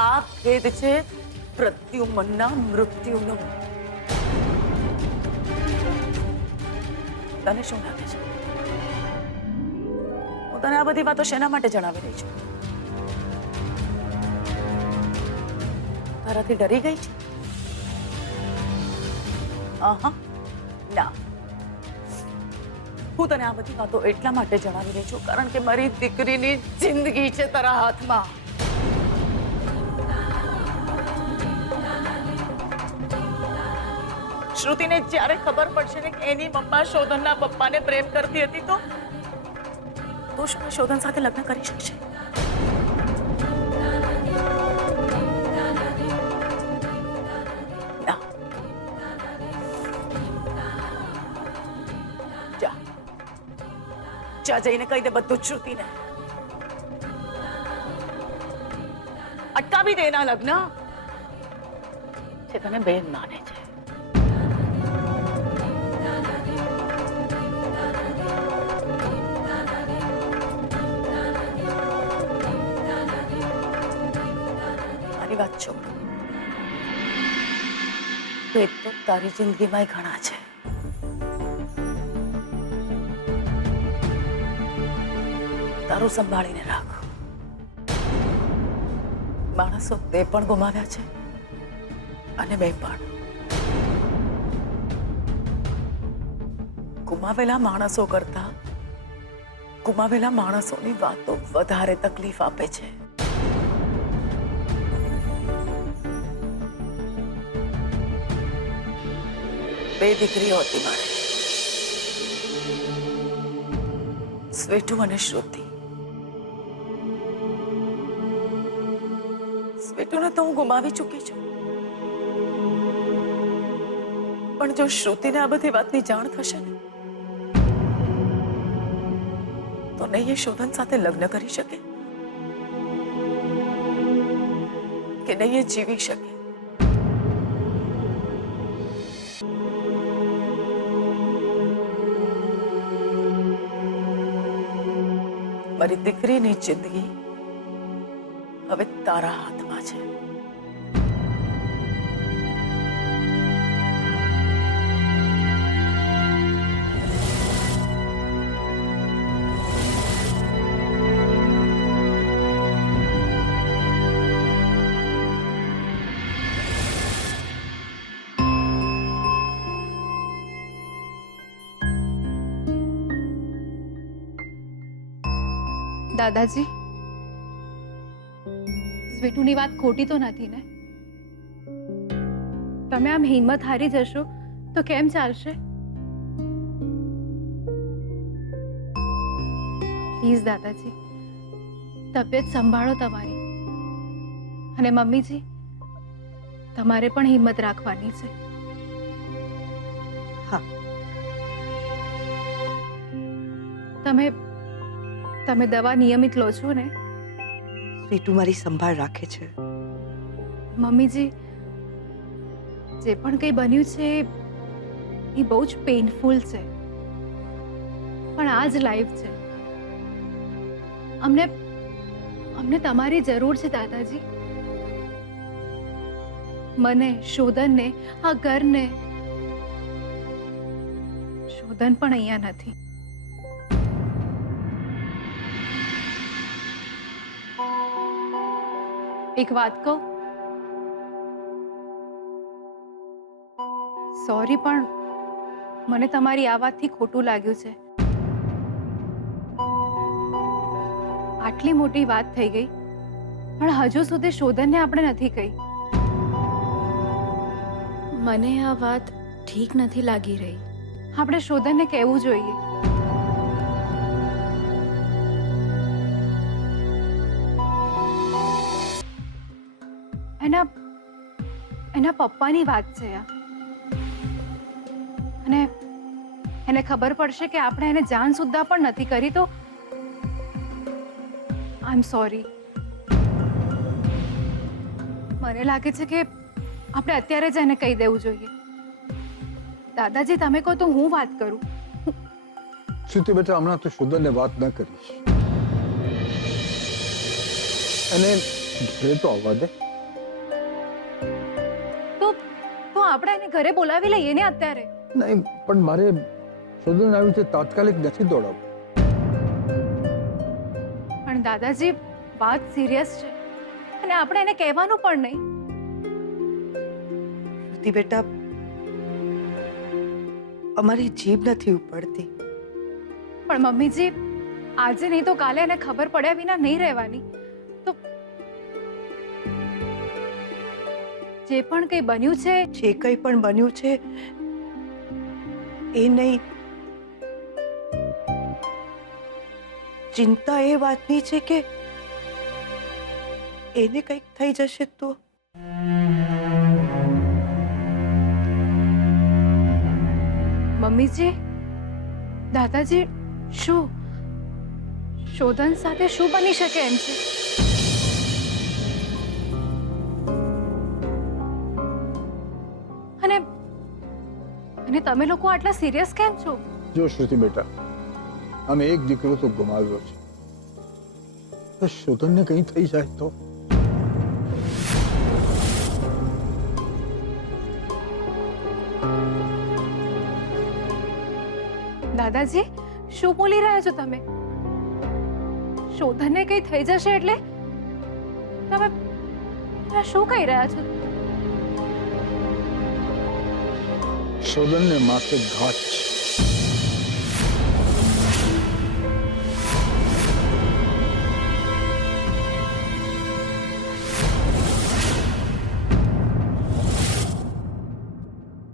આ ભેદ છે પ્રદ્યુમ્નના મૃત્યુનો. તને શું લાગે છે હું તને આ બધી વાતો શેના માટે જણાવી રહી છું? તારાથી ડરી ગઈ છે? આહા ના, હું તને આ બધી વાતો એટલા માટે જણાવી રહી છું કારણ કે મારી દીકરીની જિંદગી છે તારા હાથમાં. શ્રુતિને જ્યારે ખબર પડશે ને કે એની મમ્મા શોધનના પપ્પાને પ્રેમ કરતી હતી તો શું શોધન સાથે લગ્ન કરી શકશે? ના. જા જઈને કહી દે બધું જ શ્રુતિને. અટકાવી દે એના લગ્ન જે તને બેન માને છે. મારી વાત છોડ. ભેદ તો તારી જિંદગીમાં ઘણા છે. તારું સંભાળીને રાખ. માણસો તે પણ ગુમાવ્યા છે અને મેં પણ. ગુમાવેલા માણસો કરતા ગુમાવેલા માણસોની વાતો વધારે તકલીફ આપે છે. બે દીકરીઓ હતી મારે, સ્વેટુ અને શ્રુતિ. સ્વેટુને તો હું ગુમાવી ચૂકી છું, પણ જો શ્રુતિને આ બધી વાતની જાણ થશે ને તો નહીં એ શોધન સાથે લગ્ન કરી શકે કે નહીં એ જીવી શકે. મારી દીકરીની જિંદગી હવે તારા હાથમાં છે. દાદાજી, સ્વીટુની વાત ખોટી તો નથી ને? તમે આમ હિંમત હારી જશો તો કેમ ચાલશે? પ્લીઝ દાદાજી, તબિયત સંભાળો તમારી. અને મમ્મીજી, તમારે પણ હિંમત રાખવાની છે. હા. તમે દવા નિયમિત લો છો ને? સ્વીટુ મારી સંભાળ રાખે છે. મમ્મીજી, જે પણ કંઈ બન્યું છે એ બહુ જ પેઇનફુલ છે, પણ આ જ લાઈફ છે. અમને તમારી જરૂર છે દાદાજી. મને, શોધનને, આ ઘરને. શોધન પણ અહીંયા નથી. એક વાત કહું? સોરી, પણ મને તમારી આ વાતથી ખોટું લાગ્યું છે. આટલી મોટી વાત થઈ ગઈ પણ હજુ સુધી શોધનને આપણે નથી કહી. મને આ વાત ઠીક નથી લાગી રહી. આપણે શોધનને કહેવું જોઈએ. એના પપ્પાની વાત છે આ. અને એને ખબર પડશે કે આપણે એને જાણ સુદ્ધા પણ નથી કરી તો આઈ એમ સોરી. મને લાગે છે કે આપણે અત્યારે જ એને કહી દેવું જોઈએ. દાદાજી, તમે કહો તો હું વાત કરું. શ્રુતિ બેટા, હમણાં તો શોધનને વાત ન કરીશ. અને ઘરે તો આવવા દે. તો આપણે એને ઘરે બોલાવી લઈએ ને અત્યારે. નહીં, પણ મારે શોધન આવ્યું છે, તાત્કાલિક નથી દોડાવવું. પણ દાદાજી વાત સિરિયસ છે અને આપણે એને કહેવાનું પણ નહીં. શ્રુતિ બેટા, અમારી જીભ નથી ઉપડતી. પણ મમ્મીજી આજે નહીં તો કાલે એને ખબર પડ્યા વિના નહીં રહેવાની. તો જે પણ કંઈ બન્યું છે જે કંઈ પણ બન્યું છે એ નહીં, ચિંતા એ વાતની છે કે એને કંઈક થઈ જશે તો. મમ્મીજી, દાદાજી, શું શોધન સાથે શું બની શકે એમ છે? અને અને તમે લોકો આટલા સિરિયસ કેમ છો? જો શ્રુતિ બેટા, અમે એક દીકરો તો ગુમાવ્યો છે. તો શોધનને કંઈ થઈ જાય તો? દાદાજી, શું બોલી રહ્યા છો તમે? શોધનને કંઈ થઈ જશે એટલે તમે શું કહી રહ્યા છો? શોધનને માથે ઘાત છે.